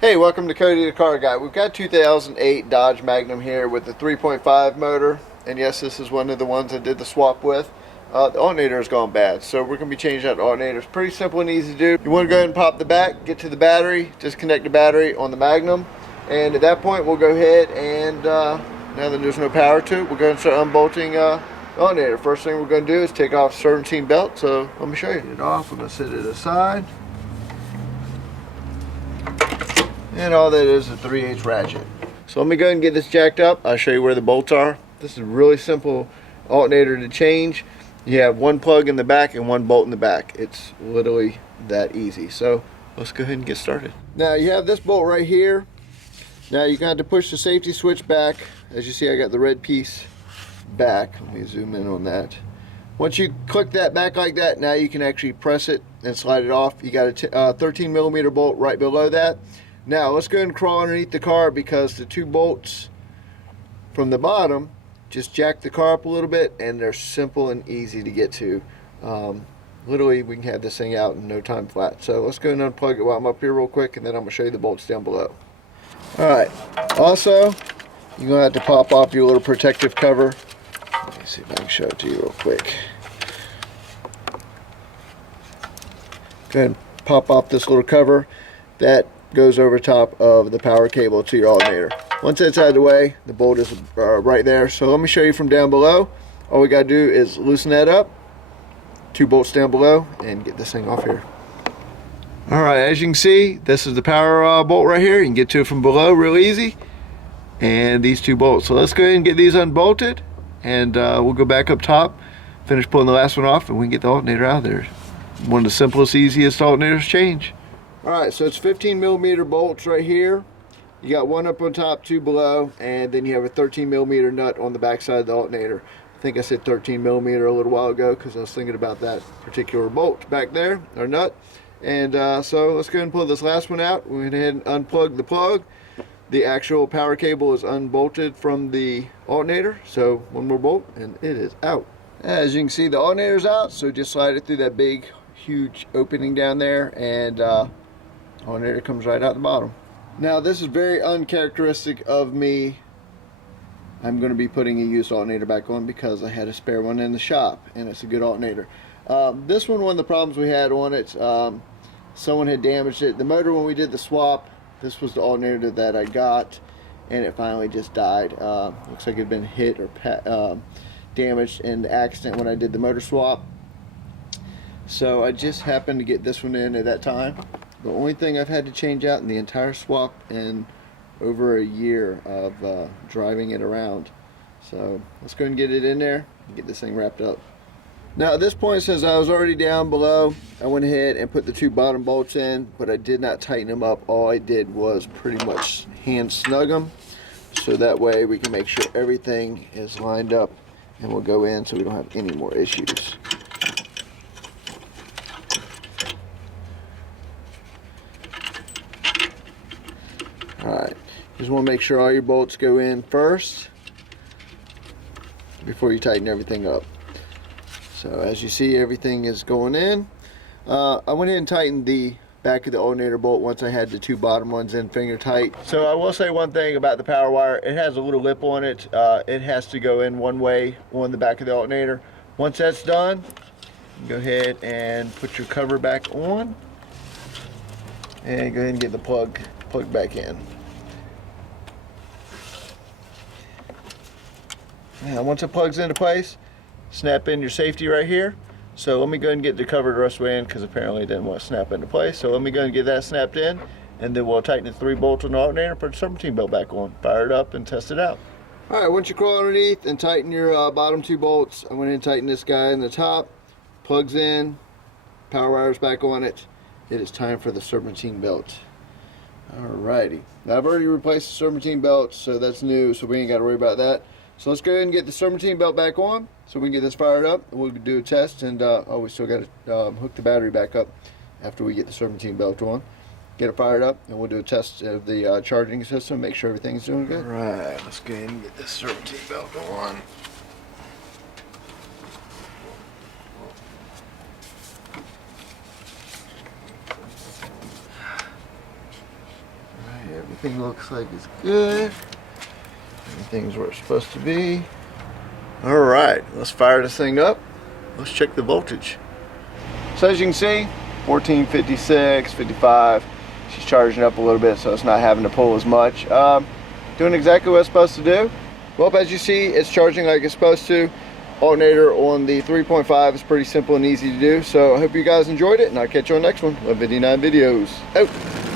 Hey, welcome to Cody the Car Guy. We've got 2008 Dodge Magnum here with the 3.5 motor, and yes, this is one of the ones I did the swap with. The alternator has gone bad, so we're going to be changing out the alternator. It's pretty simple and easy to do. You want to go ahead and pop the back, get to the battery, disconnect the battery on the Magnum, and at that point we'll go ahead and now that there's no power to it, we'll go ahead and start unbolting the alternator. First thing we're going to do is take off the serpentine belt, so let me show you. Get it off, we're going to set it aside. And all that is a 3/8 ratchet. So let me go ahead and get this jacked up. I'll show you where the bolts are. This is a really simple alternator to change. You have one plug in the back and one bolt in the back. It's literally that easy. So let's go ahead and get started. Now you have this bolt right here. Now you're going to have to push the safety switch back. As you see, I got the red piece back. Let me zoom in on that. Once you click that back like that, now you can actually press it and slide it off. You got a 13 millimeter bolt right below that. Now let's go ahead and crawl underneath the car, because the two bolts from the bottom just jack the car up a little bit, and they're simple and easy to get to. Literally, we can have this thing out in no time flat. So let's go ahead and unplug it while I'm up here real quick, and then I'm going to show you the bolts down below. Alright, also you're going to have to pop off your little protective cover. Let me see if I can show it to you real quick. Go ahead and pop off this little cover. That goes over top of the power cable to your alternator. Once that's out of the way, the bolt is right there. So let me show you from down below. All we got to do is loosen that up, two bolts down below, and get this thing off here. Alright, as you can see, this is the power bolt right here. You can get to it from below real easy. And these two bolts. So let's go ahead and get these unbolted, and we'll go back up top, finish pulling the last one off, and we can get the alternator out of there. One of the simplest, easiest alternators to change. Alright, so it's 15 millimeter bolts right here. You got one up on top, two below, and then you have a 13 millimeter nut on the back side of the alternator. I think I said 13 millimeter a little while ago because I was thinking about that particular bolt back there, or nut. And so let's go ahead and pull this last one out. We went ahead and unplug the plug. The actual power cable is unbolted from the alternator. So one more bolt and it is out. As you can see, the alternator's out, so just slide it through that big, huge opening down there, and alternator comes right out the bottom. Now this is very uncharacteristic of me. I'm going to be putting a used alternator back on because I had a spare one in the shop, and it's a good alternator. This one of the problems we had on it, someone had damaged it. The motor, when we did the swap, this was the alternator that I got, and it finally just died. Looks like it had been hit or damaged in the accident when I did the motor swap. So I just happened to get this one in at that time. The only thing I've had to change out in the entire swap in over a year of driving it around. So let's go ahead and get it in there and get this thing wrapped up. Now at this point, since I was already down below, I went ahead and put the two bottom bolts in, but I did not tighten them up. All I did was pretty much hand snug them, so that way we can make sure everything is lined up and we'll go in so we don't have any more issues. Alright, just want to make sure all your bolts go in first before you tighten everything up. So as you see, everything is going in. I went in and tightened the back of the alternator bolt once I had the two bottom ones in finger tight. So I will say one thing about the power wire. It has a little lip on it. It has to go in one way on the back of the alternator. Once that's done, go ahead and put your cover back on and go ahead and get the plug back in. Now once it plugs into place, snap in your safety right here. So let me go ahead and get the cover the rest of the way in, because apparently it didn't want to snap into place. So let me go ahead and get that snapped in, and then we'll tighten the three bolts on the alternator, put the serpentine belt back on, fire it up, and test it out. Alright, once you crawl underneath and tighten your bottom two bolts, I went in and tightened this guy in the top, plugs in, power wires back on it. It is time for the serpentine belt. Alrighty, now I've already replaced the serpentine belt, so that's new, so we ain't got to worry about that. So let's go ahead and get the serpentine belt back on so we can get this fired up, and we'll do a test. And oh, we still got to hook the battery back up after we get the serpentine belt on. Get it fired up, and we'll do a test of the charging system, make sure everything's doing good. Alright, let's go ahead and get this serpentine belt on. Everything looks like it's good. Everything's where it's supposed to be. Alright, let's fire this thing up. Let's check the voltage. So as you can see, 1456, 55. She's charging up a little bit, so it's not having to pull as much. Doing exactly what it's supposed to do. Well, as you see, it's charging like it's supposed to. Alternator on the 3.5 is pretty simple and easy to do. So I hope you guys enjoyed it, and I'll catch you on the next one. Love 59 videos. Out.